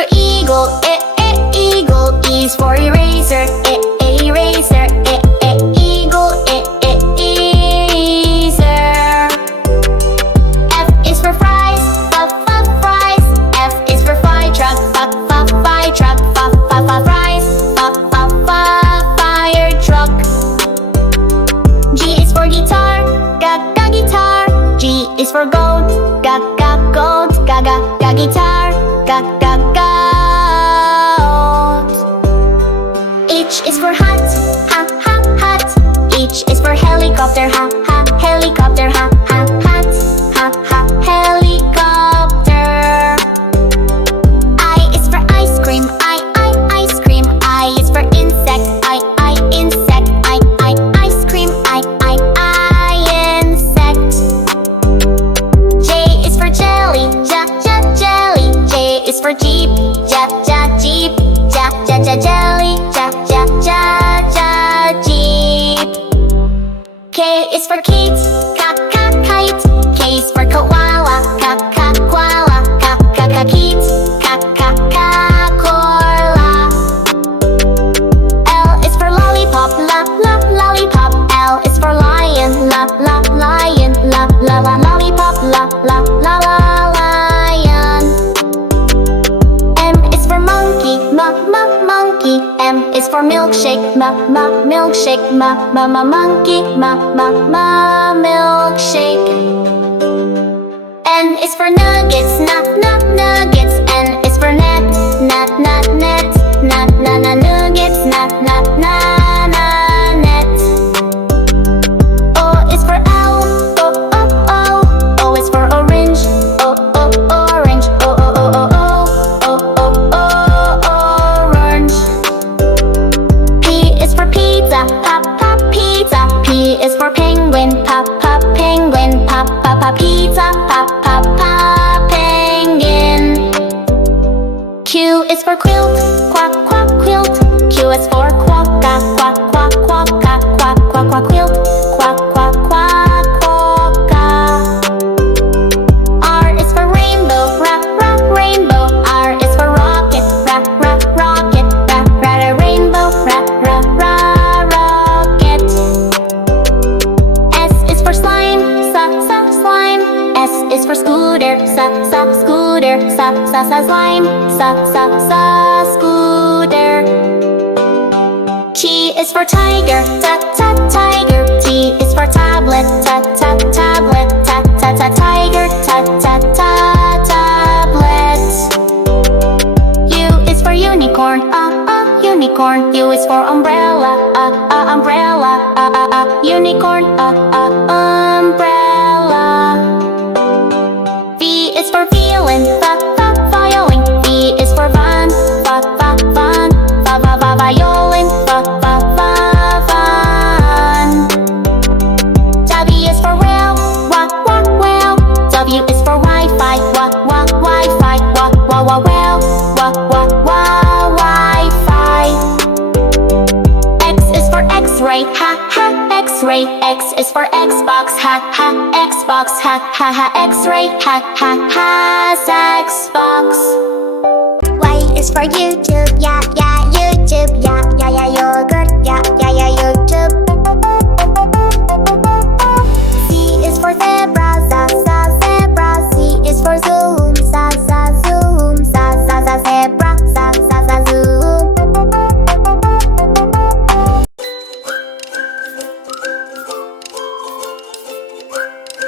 for eagle, eagle. E is for eraser, eraser, eagle, eraser. F is for fries, fries. F is for fire truck, fire truck, fries, fire truck. G is for guitar, guitar. G is for goat, goat, guitar, goat. H is for hat, hat. H is for helicopter, helicopter, hat, helicopter. I is for ice cream, ice cream. I is for insect, insect. Ice cream, insect. J is for jelly, jelly. J is for jeep, jeep. Jelly, jeep. K is for kite, kite. K is for koala, koala. Kite, koala. L is for lollipop, lollipop. L is for lion, lion. Lollipop, lion. M is for monkey, monkey. M is for milkshake, milkshake. Monkey, milkshake. N is for nuggets, nuggets. N is for net, net. Nuggets, net. O is for owl, O is for orange, orange. Orange. P is for pizza, pizza. P is for penguin, penguin. Pizza, penguin. Q is for quilt, quilt. Q is for quokka, quilt, quokka. R is for rainbow, rainbow. R is for rocket, rocket. Rainbow, rocket. S is for slime, slime. S is for scooter, scooter. Slime, scooter. T is for tiger, tiger. T is for tablet, tablet. Tiger, tablet. U is for unicorn, unicorn. U is for umbrella, umbrella. Unicorn, umbrella. V is for violin, violin. V is for van, van. Violin, van. W is for whale, whale. W is for Wi-Fi, Wi-Fi. Wi-Fi. X is for X-ray, X-ray. X is for Xbox, Xbox. X-ray, has Xbox. Y is for YouTube, yeah, YouTube, yeah.